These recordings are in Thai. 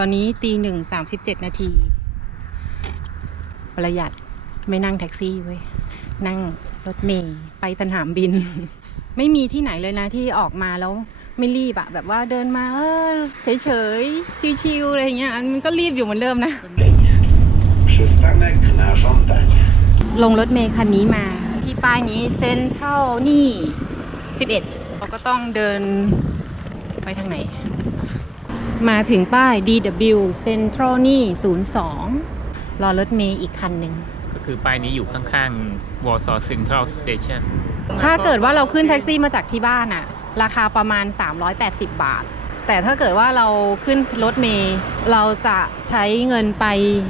ตอนนี้ตีหนึ่งสามสิบเจ็ดนาที ประหยัดไม่นั่งแท็กซี่เว้ย นั่งรถเมย์ไปสนามบิน ไม่มีที่ไหนเลยนะที่ออกมาแล้วไม่รีบอะแบบว่าเดินมาเออเฉยๆชิวๆอะไรเงี้ยมันก็รีบอยู่เหมือนเดิมนะ ลงรถเมย์คันนี้มา ที่ป้ายนี้เซ็นเท่านี่11เราก็ต้องเดินไปทางไหน มาถึงป้าย DW Central นี่ 02 รอรถเมย์อีกคันหนึ่ง ก็คือป้ายนี้อยู่ข้างๆ Warsaw Central Station ถ้าเกิดว่าเราขึ้นแท็กซี่มาจากที่บ้านอะราคาประมาณ 380 บาท แต่ถ้าเกิดว่าเราขึ้นรถเมย์เราจะใช้เงินไป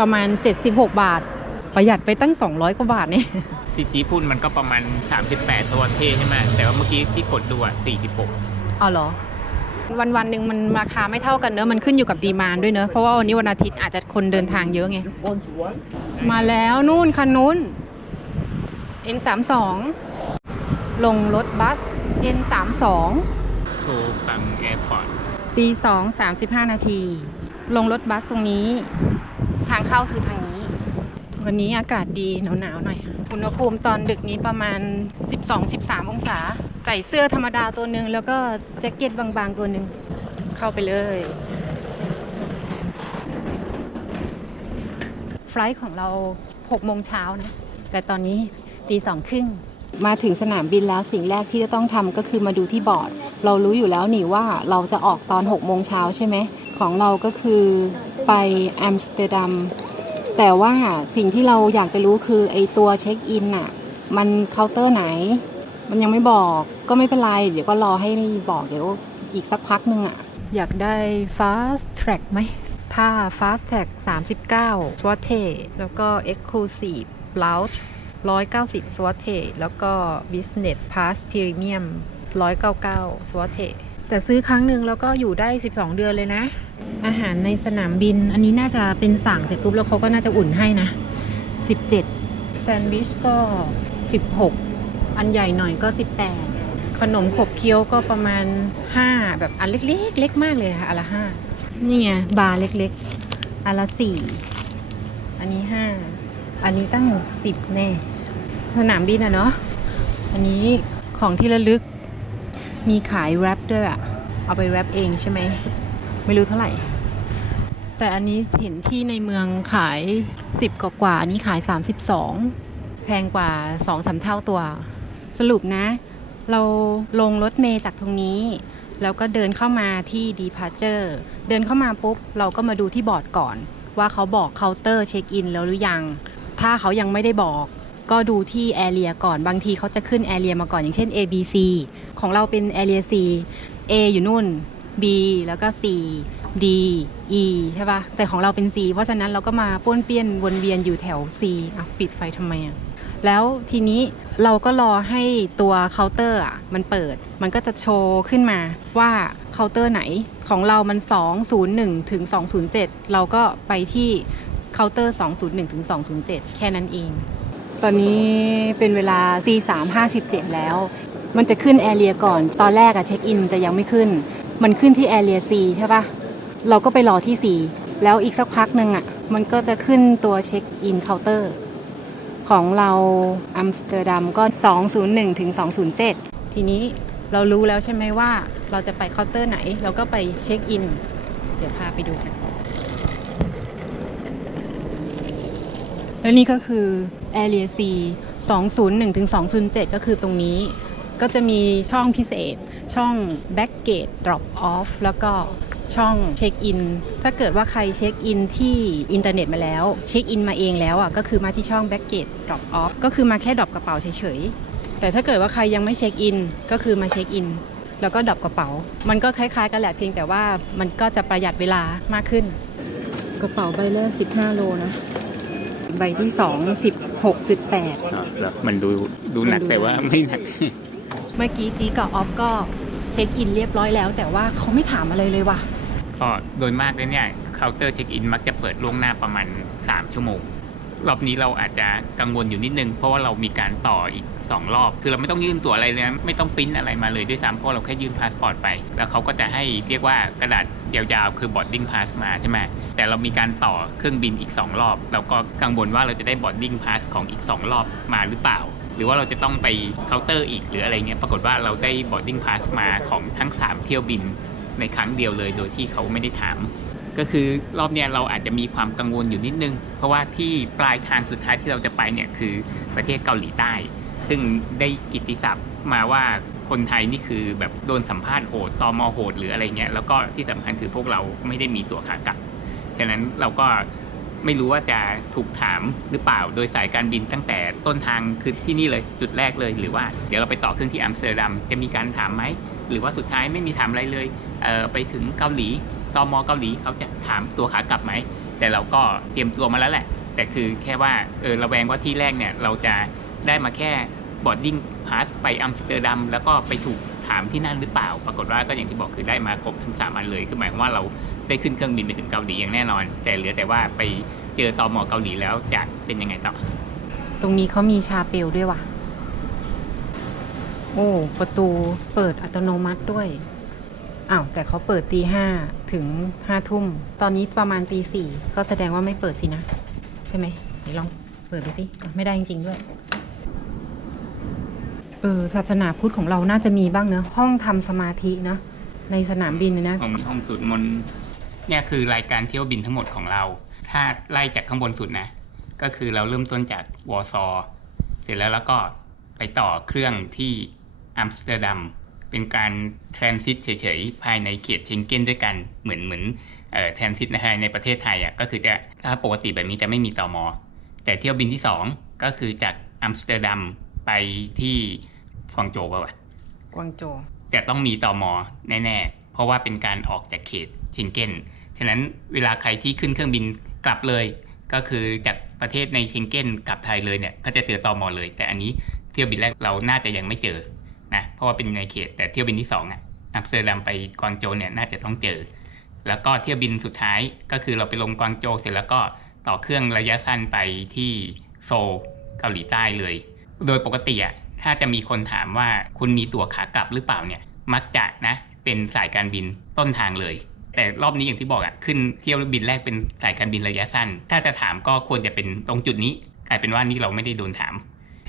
ประมาณ 76 บาท ประหยัดไปตั้ง 200 กว่าบาทเนี่ยที่จีพูดมันก็ประมาณ 38ตัวเทใช่ไหมแต่ว่าเมื่อกี้ที่กดดูอะ46เอาเหรอ วันวันๆหนึ่งมันราคาไม่เท่ากันเนอะมันขึ้นอยู่กับดีมานด้วยเนอะเพราะว่าวันนี้วันอาทิตย์อาจจะคนเดินทางเยอะไง มาแล้วนู่นคันนู้น N32 ลงรถบัส N32 โชว์ฟังแอร์พอร์ตตีสองสามสิบห้านาที ลงรถบัสตรงนี้ ทางเข้าคือทางนี้ วันนี้อากาศดีหนาวๆหน่อย อุณหภูมิตอนดึกนี้ประมาณ 12-13 องศาใส่เสื้อธรรมดาตัวหนึ่งแล้วก็แจ็คเก็ตบางๆตัวหนึ่งเข้าไปเลยไฟลท์ของเรา6โมงเช้านะ แต่ตอนนี้ตีสองครึ่งมาถึงสนามบินแล้วสิ่งแรกที่จะต้องทำก็คือมาดูที่บอร์ด เรารู้อยู่แล้วนี่ว่าเราจะออกตอน6โมงเช้าใช่ไหม ของเราก็คือไปอัมสเตอร์ดัมแต่ว่าสิ่งที่เราอยากจะรู้คือไอตัวเช็คอินอะมันเคาน์เตอร์ไหน มันยังไม่บอก ก็ไม่เป็นไร เดี๋ยวก็รอให้บอกเดี๋ยวอีกสักพักหนึ่งอะอยากได้ fast track ไหม ถ้า fast track 39 s w a t e แล้วก็ exclusive lounge 190 s w a t e แล้วก็ business pass premium 199 s w a t e แต่ซื้อครั้งหนึ่งแล้วก็อยู่ได้ 12 เดือนเลยนะ อาหารในสนามบิน อันนี้น่าจะเป็นสั่งเสร็จปุ๊บแล้วเขาก็น่าจะอุ่นให้นะ 17 แซนด์วิชก็ 16 อันใหญ่หน่อยก็ 18 ขนมขบเคี้ยวก็ประมาณ 5 แบบอันเล็กๆ เล็กมากเลยค่ะอันละ5นี่ไงบาร์เล็กๆอันละ4อันนี้5อันนี้ตั้ง10แน่สนามบินอะเนาะอันนี้ของที่ระลึกมีขายแรปด้วยอะเอาไปแรปเองใช่ไหม ไม่รู้เท่าไหร่ แต่อันนี้เห็นที่ในเมืองขาย 10 กว่ากว่าอันนี้ขาย 32 แพงกว่า 2-3สามเท่าตัว สรุปนะ เราลงรถเมย์จากตรงนี้ แล้วก็เดินเข้ามาที่ departure เดินเข้ามาปุ๊บ เราก็มาดูที่บอร์ดก่อน ว่าเขาบอกเคาน์เตอร์เช็คอินแล้วหรือยัง ถ้าเขายังไม่ได้บอก ก็ดูที่แอเรียก่อนบางทีเขาจะขึ้นแอเรียมาก่อนอย่างเช่น A B C ของเราเป็นแอเรีย C A อยู่นู่น B แล้วก็ C D E ใช่ปะแต่ของเราเป็น C เพราะฉะนั้นเราก็มาป้วนเปี้ยนวนเวียนอยู่แถว C อะปิดไฟทำไมอะ แล้วทีนี้เราก็รอให้ตัวเคาน์เตอร์อะมันเปิด มันก็จะโชว์ขึ้นมาว่าเคาน์เตอร์ไหนของเรามัน 201 ถึง 207 เราก็ไปที่เคาน์เตอร์ 201 ถึง 207 แค่นั้นเอง ตอนนี้เป็นเวลาตีสามห้าสิบเจ็ดแล้ว มันจะขึ้นแอเรียก่อน ตอนแรกอะเช็คอินจะยังไม่ขึ้น มันขึ้นที่แอเรีย C ใช่ปะเราก็ไปรอที่ C แล้วอีกสักพักหนึ่งอะมันก็จะขึ้นตัวเช็คอินเคาน์เตอร์ ของเราอัมสเตอร์ดัมก็ 201ถึง207 ทีนี้เรารู้แล้วใช่ไหมว่าเราจะไปเคาน์เตอร์ไหน เราก็ไปเช็คอิน เดี๋ยวพาไปดูกันและนี่ก็คือ Area C 201ถึง207 ก็คือตรงนี้ก็จะมีช่องพิเศษ ช่อง Back Gate Drop Off แล้วก็ ช่องเช็คอิน ถ้าเกิดว่าใครเช็คอินที่อินเทอร์เน็ตมาแล้ว เช็คอินมาเองแล้วอะก็คือมาที่ช่อง Back Gate Drop Off ก็คือมาแค่ดรอปกระเป๋าเฉยๆ แต่ถ้าเกิดว่าใครยังไม่เช็คอินก็คือมาเช็คอินแล้วก็ดรอปกระเป๋า มันก็คล้ายๆกันแหละเพียงแต่ว่ามันก็จะประหยัดเวลามากขึ้น กระเป๋าใบละ15 โลนะ ใบที่สองสิบหกจุดแปดมันดูดูหนักมันดูแต่ว่าหนักไม่หนัก เมื่อกี้จีกับออฟก็เช็คอินเรียบร้อยแล้ว แต่ว่าเขาไม่ถามอะไรเลยว่ะ ก็โดยมากเลยเนี่ยเคาน์เตอร์เช็คอินมักจะเปิดล่วงหน้าประมาณ 3 ชั่วโมง รอบนี้เราอาจจะกังวลอยู่นิดนึง เพราะว่าเรามีการต่ออีก 2 รอบ คือเราไม่ต้องยื่นตั๋วอะไรเลยไม่ต้องปริ้นอะไรมาเลยด้วยซ้ำเพราะเราแค่ยื่นพาสปอร์ตไป แล้วเขาก็จะให้เรียกว่ากระดาษยาวๆ คือ boarding pass มาใช่ไหมแต่เรามีการต่อเครื่องบินอีก 2 รอบ เราก็กังวลว่าเราจะได้ boarding pass ของอีก 2 รอบมาหรือเปล่าหรือว่าเราจะต้องไปเคาน์เตอร์อีกหรืออะไรเงี้ย ปรากฏว่าเราได้ boarding pass มาของทั้ง 3 เที่ยวบิน ในครั้งเดียวเลยโดยที่เขาไม่ได้ถาม ก็คือรอบเนี้ยเราอาจจะมีความกังวลอยู่นิดนึง เพราะว่าที่ปลายทางสุดท้ายที่เราจะไปเนี่ยคือประเทศเกาหลีใต้ ซึ่งได้กิตติศัพท์มาว่าคนไทยนี่คือแบบโดนสัมภาษณ์โหดตอมอโหดหรืออะไรเงี้ยแล้วก็ที่สำคัญคือพวกเราไม่ได้มีตั๋วขากลับฉะนั้นเราก็ไม่รู้ว่าจะถูกถามหรือเปล่าโดยสายการบินตั้งแต่ต้นทางคือที่นี่เลยจุดแรกเลยหรือว่าเดี๋ยวเราไปต่อเครื่องที่อัมสเตอร์ดัมจะมีการถามไหม หรือว่าสุดท้ายไม่มีถามอะไรเลยเออไปถึงเกาหลีตอมอเกาหลีเขาจะถามตัวขากลับไหมแต่เราก็เตรียมตัวมาแล้วแหละ แต่คือแค่ว่าเออระแวงว่าที่แรกเนี่ยเราจะได้มาแค่ boarding pass ไปอัมสเตอร์ดัมแล้วก็ไปถูกถามที่นั่นหรือเปล่า ปรากฏว่าก็อย่างที่บอกคือได้มาครบทั้งสามอันเลยคือหมายความว่าเราได้ขึ้นเครื่องบินไปถึงเกาหลีอย่างแน่นอน แต่เหลือแต่ว่าไปเจอตอมอเกาหลีแล้วจะเป็นยังไงต่อ ตรงนี้เขามีชาเปลด้วยว่ะ โอ้ประตูเปิดอัตโนมัติด้วยอ้าวแต่เขาเปิดตีห้าถึงห้าทุ่ม ตอนนี้ประมาณตีสี่ก็แสดงว่าไม่เปิดสินะ ใช่ไหมเดี๋ยวลองเปิดไปสิไม่ได้จริง ๆ ด้วย เออศาสนาพุทธของเราน่าจะมีบ้างเนอะห้องทำสมาธินะ ในสนามบินนะห้องห้องสวดมนเนี่ยคือรายการเที่ยวบินทั้งหมดของเรา ถ้าไล่จากข้างบนสุดนะ ก็คือเราเริ่มต้นจากวอร์ซอเสร็จแล้วแล้วก็ไปต่อเครื่องที่ อัมสเตอร์ดัมเป็นการทรานซิตเฉยๆ ภายในเขตเชงเก้นด้วยกันเหมือนเหมือนเอ่อทรานซิตนะฮะในประเทศไทยอะก็คือจะถ้าปกติแบบนี้จะไม่มีตอมอ แต่เที่ยวบินที่ 2 ก็คือจากอัมสเตอร์ดัมไปที่ฟองโจวป่าวะกวางโจวแต่ต้องมีตอมอแน่ๆ เพราะว่าเป็นการออกจากเขตเชงเก้นฉะนั้นเวลาใครที่ขึ้นเครื่องบินกลับเลย ก็คือจากประเทศในเชงเก้นกลับไทยเลยเนี่ยก็จะเจอตอมอเลย แต่อันนี้เที่ยวบินแรกเราน่าจะยังไม่เจอ นะเพราะว่าเป็นในเขตแต่เที่ยวบินที่2อะอัมสเตอร์ดัมไปกวางโจวเนี่ยน่าจะต้องเจอ แล้วก็เที่ยวบินสุดท้ายก็คือเราไปลงกวางโจวเสร็จแล้วก็ต่อเครื่องระยะสั้นไปที่โซลเกาหลีใต้เลย โดยปกติอะถ้าจะมีคนถามว่าคุณมีตั๋วขากลับหรือเปล่าเนี่ยมักจะนะเป็นสายการบินต้นทางเลย แต่รอบนี้อย่างที่บอกอะขึ้นเที่ยวบินแรกเป็นสายการบินระยะสั้น ถ้าจะถามก็ควรจะเป็นตรงจุดนี้ กลายเป็นว่านี่เราไม่ได้โดนถาม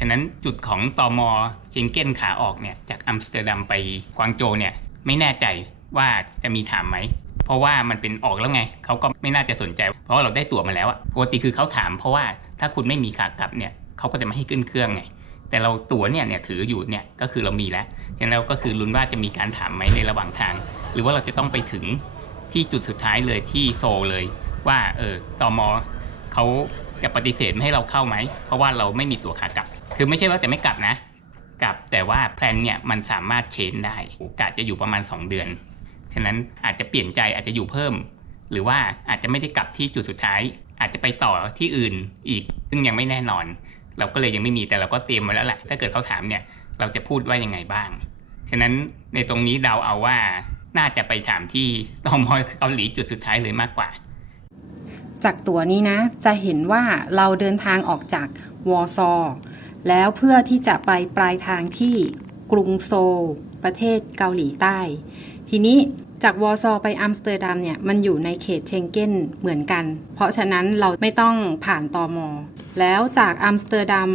ฉะนั้นจุดของตอมอเชงเก้นขาออกเนี่ยจากอัมสเตอร์ดัมไปกวางโจเนี่ยไม่แน่ใจว่าจะมีถามไหม เพราะว่ามันเป็นออกแล้วไง เขาก็ไม่น่าจะสนใจ เพราะว่าเราได้ตั๋วมาแล้วอะปกติคือเขาถามเพราะว่าถ้าคุณไม่มีขากลับเนี่ยเขาก็จะไม่ให้ขึ้นเครื่องไง แต่เราตั๋วเนี่ยเนี่ยถืออยู่เนี่ยก็คือเรามีแล้ว ฉะนั้นเราก็คือลุ้นว่าจะมีการถามไหมในระหว่างทาง หรือว่าเราจะต้องไปถึงที่จุดสุดท้ายเลยที่โซเลย ว่าเออตอมอเขาจะปฏิเสธไม่ให้เราเข้าไหม เพราะว่าเราไม่มีตั๋วขากลับ คือไม่ใช่ว่าแต่ไม่กลับนะกลับแต่ว่าแพลนเนี่ยมันสามารถเชนได้โอกาสจะอยู่ประมาณ 2 เดือน ฉะนั้นอาจจะเปลี่ยนใจอาจจะอยู่เพิ่ม หรือว่าอาจจะไม่ได้กลับที่จุดสุดท้าย อาจจะไปต่อที่อื่นอีก ซึ่งยังไม่แน่นอน เราก็เลยยังไม่มีแต่เราก็เตรียมไว้แล้วแหละถ้าเกิดเขาถามเนี่ยเราจะพูดว่ายังไงบ้าง ฉะนั้นในตรงนี้เดาเอาว่าน่าจะไปถามที่ตอมอเกาหลีจุดสุดท้ายเลยมากกว่า จากตั๋วนี้นะ จะเห็นว่าเราเดินทางออกจากวอร์ซอ แล้วเพื่อที่จะไปปลายทางที่กรุงโซลประเทศเกาหลีใต้ ทีนี้จากวอร์ซอไปอัมสเตอร์ดัมเนี่ยมันอยู่ในเขตเชงเก้นเหมือนกัน เพราะฉะนั้นเราไม่ต้องผ่านตอมอ แล้วจากอัมสเตอร์ดัม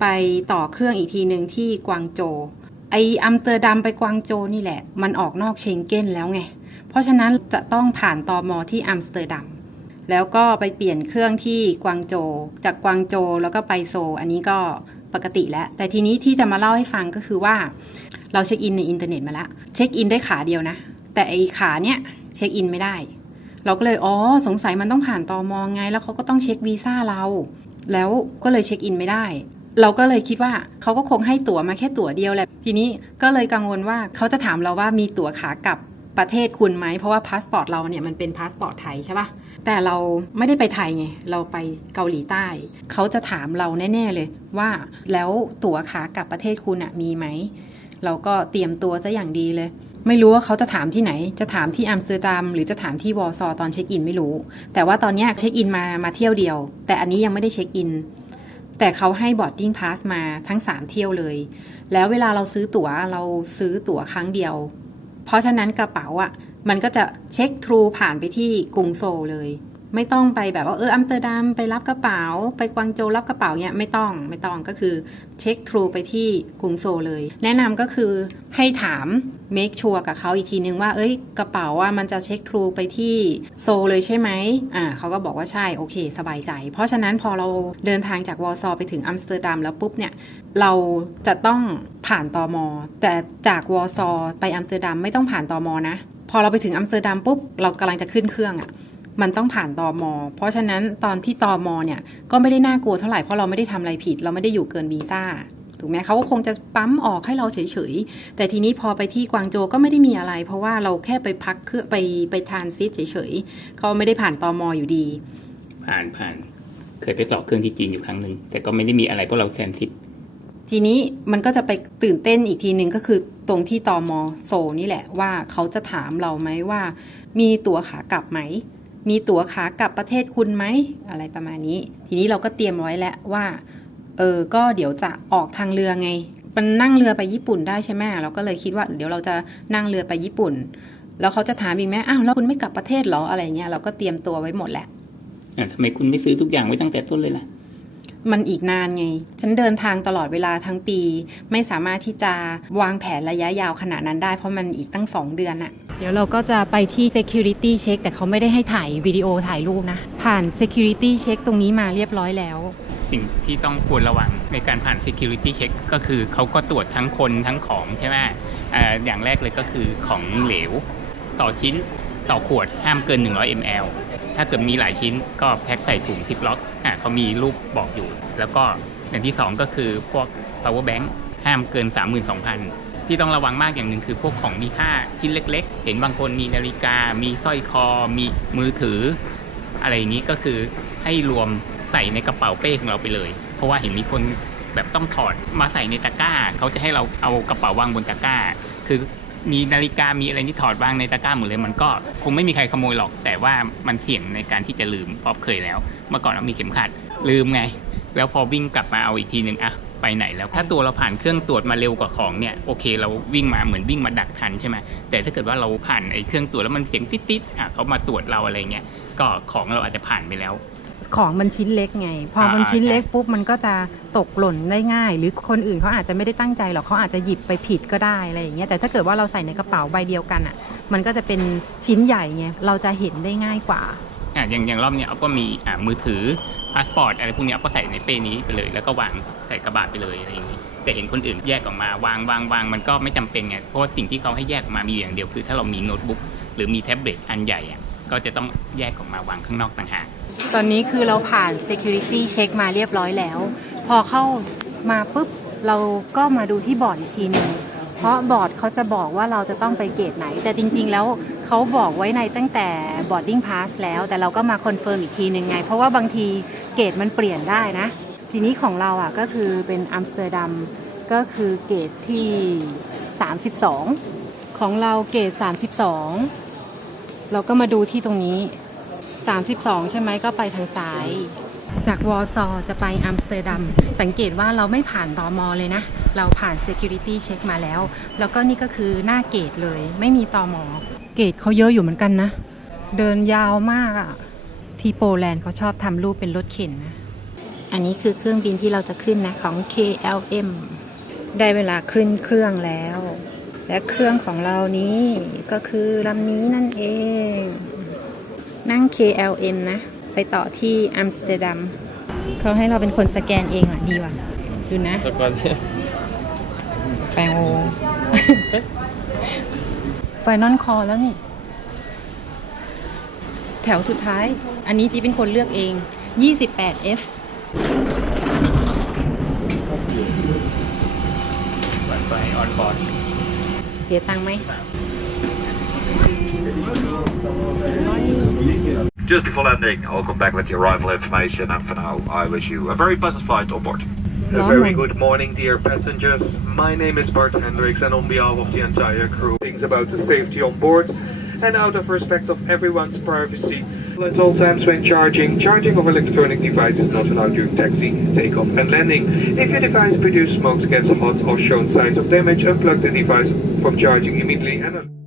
ไปต่อเครื่องอีกทีหนึ่งที่กวางโจ ไออัมสเตอร์ดัมไปกวางโจนี่แหละ มันออกนอกเชงเก้นแล้วไง เพราะฉะนั้นจะต้องผ่านตอมอที่อัมสเตอร์ดัมแล้วก็ไปเปลี่ยนเครื่องที่กวางโจ จากกวางโจแล้วก็ไปโซลอันนี้ก็ ปกติแล้วแต่ทีนี้ที่จะมาเล่าให้ฟังก็คือว่า เราเช็คอินในอินเทอร์เน็ตมาแล้วเช็คอินได้ขาเดียวนะ แต่ไอขาเนี้ยเช็คอินไม่ได้ เราก็เลยอ๋อสงสัยมันต้องผ่านตอมอไง แล้วเขาก็ต้องเช็ควีซ่าเรา แล้วก็เลยเช็คอินไม่ได้ เราก็เลยคิดว่าเขาก็คงให้ตั๋วมาแค่ตั๋วเดียวแหละทีนี้ก็เลยกังวลว่าเขาจะถามเราว่ามีตั๋วขากลับประเทศคุณไหมเพราะว่าพาสปอร์ตเราเนี่ยมันเป็นพาสปอร์ตไทยใช่ปะ แต่เราไม่ได้ไปไทยไง เราไปเกาหลีใต้ เขาจะถามเราแน่ ๆ เลยว่าแล้วตั๋วขากลับประเทศคุณอะมีไหม เราก็เตรียมตัวซะอย่างดีเลย ไม่รู้ว่าเขาจะถามที่ไหน จะถามที่อัมสเตอร์ดัมหรือจะถามที่วอร์ซอตอนเช็คอินไม่รู้ แต่ว่าตอนนี้เช็คอินมามาเที่ยวเดียว แต่อันนี้ยังไม่ได้เช็คอิน แต่เขาให้บอร์ดดิ้งพาสมาทั้ง 3 เที่ยวเลย แล้วเวลาเราซื้อตั๋วเราซื้อตั๋วครั้งเดียว เพราะฉะนั้นกระเป๋าอะ มันก็จะเช็คทรูผ่านไปที่กรุงโซลเลย ไม่ต้องไปแบบว่าเอออัมสเตอร์ดัมไปรับกระเป๋า ไปกวางโจวรับกระเป๋าเนี่ยไม่ต้องไม่ต้องก็คือเช็คทรูไปที่กรุงโซลเลย แนะนำก็คือให้ถาม make sure กับเขาอีกทีนึงว่าเอ้ยกระเป๋าว่ามันจะเช็คทรูไปที่โซเลยใช่ไหมอ่าเขาก็บอกว่าใช่โอเค สบายใจ เพราะฉะนั้นพอเราเดินทางจากวอร์ซอไปถึงอัมสเตอร์ดัมแล้วปุ๊บเนี่ยเราจะต้องผ่านตอมอแต่จากวอร์ซอไปอัมสเตอร์ดัมไม่ต้องผ่านตอมอนะ อเราไปถึงอัมสเตอร์ดัมปุ๊บเรากำลังจะขึ้นเครื่องอะ่ะมันต้องผ่านตอมอ เพราะฉะนั้นตอนที่ตอมอเนี่ยก็ไม่ได้น่ากลัวเท่าไหร่เพราะเราไม่ได้ทำอะไรผิด เราไม่ได้อยู่เกินวีซ่าถูกไหมเขาก็คงจะปั๊มออกให้เราเฉยๆ แต่ทีนี้พอไปที่กวางโจวก็ไม่ได้มีอะไร เพราะว่าเราแค่ไปพักเครื่องไปไปทานซิทเฉยๆเขาไม่ได้ผ่านตอมออยู่ดี ผ่านผ่านเคยไปสอบเครื่องที่จีนอยู่ครั้งหนึ่งแต่ก็ไม่ได้มีอะไรเพราะเราแทนสิทธิ์ทีนี้มันก็จะไปตื่นเต้นอีกทีหนึ่งก็คือ ตรงที่ตอมอโซนี่แหละว่าเขาจะถามเราไหมว่า มีตั๋วขากลับไหม มีตั๋วขากลับประเทศคุณไหมอะไรประมาณนี้ ทีนี้เราก็เตรียมไว้แล้วว่าเออก็เดี๋ยวจะออกทางเรือไงมันนั่งเรือไปญี่ปุ่นได้ใช่ไหมเราก็เลยคิดว่าเดี๋ยวเราจะนั่งเรือไปญี่ปุ่น แล้วเขาจะถามอีกไหมอ้าวแล้วคุณไม่กลับประเทศหรออะไรเงี้ยเราก็เตรียมตัวไว้หมดแหละอะทำไมคุณไม่ซื้อทุกอย่างไว้ตั้งแต่ต้นเลยล่ะ มันอีกนานไง ฉันเดินทางตลอดเวลาทั้งปี ไม่สามารถที่จะวางแผนระยะยาวขนาดนั้นได้เพราะมันอีกตั้ง 2 เดือนอะเดี๋ยวเราก็จะไปที่ security check แต่เขาไม่ได้ให้ถ่ายวิดีโอถ่ายรูปนะ ผ่าน security check ตรงนี้มาเรียบร้อยแล้ว สิ่งที่ต้องควรระวังในการผ่าน security check ก็คือเขาก็ตรวจทั้งคนทั้งของใช่ไหมอ่าอย่างแรกเลยก็คือของเหลว ต่อชิ้นต่อขวดห้ามเกิน 100 ml ถ้าเกิดมีหลายชิ้นก็แพ็คใส่ถุงซิปล็อกอ่าเขามีรูปบอกอยู่ แล้วก็อย่างที่ 2 ก็คือพวก power bank ห้ามเกิน 32,000 ที่ต้องระวังมากอย่างหนึ่งคือพวกของมีค่าชิ้นเล็ก ๆ เห็นบางคนมีนาฬิกา มีสร้อยคอ มีมือถือ อะไรอย่างนี้ก็คือให้รวมใส่ในกระเป๋าเป้ของเราไปเลย เพราะว่าเห็นมีคนแบบต้องถอดมาใส่ในตะกร้า เขาจะให้เราเอากระเป๋าวางบนตะกร้า คือ มีนาฬิกามีอะไรที่ถอดวางในตะกร้าหมดเลย มันก็คงไม่มีใครขโมยหรอก แต่ว่ามันเสี่ยงในการที่จะลืมเพราะเคยแล้ว เมื่อก่อนเรามีเข็มขัดลืมไง แล้วพอวิ่งกลับมาเอาอีกทีหนึ่งอะไปไหนแล้วถ้าตัวเราผ่านเครื่องตรวจมาเร็วกว่าของเนี่ยโอเคเราวิ่งมาเหมือนวิ่งมาดักทันใช่ไหมแต่ถ้าเกิดว่าเราผ่านไอ้เครื่องตรวจแล้วมันเสียงติ๊ดๆอะเขามาตรวจเราอะไรเงี้ยก็ของเราอาจจะผ่านไปแล้ว ของมันชิ้นเล็กไง พอมันอ่าชิ้นเล็กใช่ปุ๊บมันก็จะตกหล่นได้ง่าย หรือคนอื่นเขาอาจจะไม่ได้ตั้งใจหรอกเขาอาจจะหยิบไปผิดก็ได้อะไรอย่างเงี้ยแต่ถ้าเกิดว่าเราใส่ในกระเป๋าใบเดียวกันอะ มันก็จะเป็นชิ้นใหญ่ไงเราจะเห็นได้ง่ายกว่าอะอย่างอย่างรอบเนี้ยเอาก็มีอ่ามือถือพาสปอร์ตอะไรพวกเนี้ยเอาก็ใส่ในเป้นี้ไปเลย แล้วก็วางใส่กระบะไปเลยอะไรอย่างนี้แต่เห็นคนอื่นแยกออกมาวางวางวางมันก็ไม่จำเป็นไงเพราะว่าสิ่งที่เขาให้แยกออกมามีอยู่อย่างเดียวคือ ถ้าเรามีโน้ตบุ๊กหรือมีแท็บเล็ตอันใหญ่อะก็จะต้องแยกออกมาวางข้างนอกต่างหาก ตอนนี้คือเราผ่าน security check มาเรียบร้อยแล้ว พอเข้ามาปุ๊บเราก็มาดูที่บอร์ดอีกทีหนึ่งเพราะบอร์ดเขาจะบอกว่าเราจะต้องไปเกตไหน แต่จริง ๆ แล้วเขาบอกไว้ในตั้งแต่ boarding pass แล้ว แต่เราก็มาคอนเฟิร์มอีกทีหนึ่งไง เพราะว่าบางทีเกตมันเปลี่ยนได้นะ ทีนี้ของเราอะก็คือเป็นอัมสเตอร์ดัมก็คือเกตที่ 32 ของเราเกต 32 เราก็มาดูที่ตรงนี้ 32 ใช่ไหมก็ไปทางซ้าย จากวอร์ซอจะไปอัมสเตอร์ดัม สังเกตว่าเราไม่ผ่านตอมอเลยนะ เราผ่าน Security Check มาแล้ว แล้วก็นี่ก็คือหน้าเกตเลยไม่มีตอมอ เกตเขาเยอะอยู่เหมือนกันนะ เดินยาวมากอะที่โปแลนด์เขาชอบทำรูปเป็นรถเข็นนะ อันนี้คือเครื่องบินที่เราจะขึ้นนะของ KLM ได้เวลาขึ้นเครื่องแล้ว และเครื่องของเรานี้ก็คือลำนี้นั่นเอง นั่ง KLM นะ ไปต่อที่อัมสเตอร์ดัมเขาให้เราเป็นคนสแกนเองอะ ดีว่ะ ดูนะแปลงโอไฟนอลคอแล้วนี่ แถวสุดท้าย อันนี้จีเป็นคนเลือกเอง 28F บัตรไฟออนบอร์ดเสียตังค์ไหม Just before landing, I'll come back with your arrival information, and for now, I wish you a very pleasant flight on board. A very good morning, dear passengers. My name is Bart Hendricks, and on behalf of the entire crew, things about the safety on board, and out of respect of everyone's privacy, at all times when charging, charging of electronic devices is not allowed during taxi, takeoff, and landing. If your device produces smoke, gets hot, or shown signs of damage, unplug the device from charging immediately and.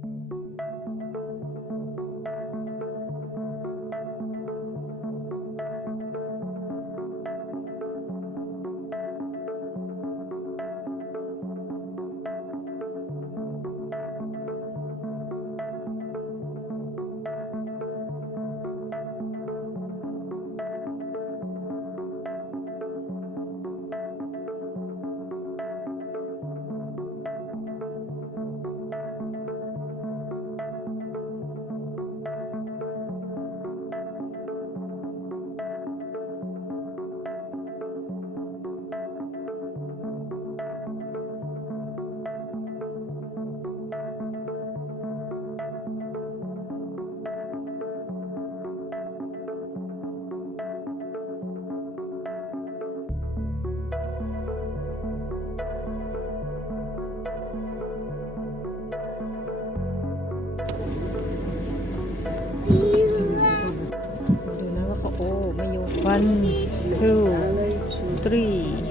One two three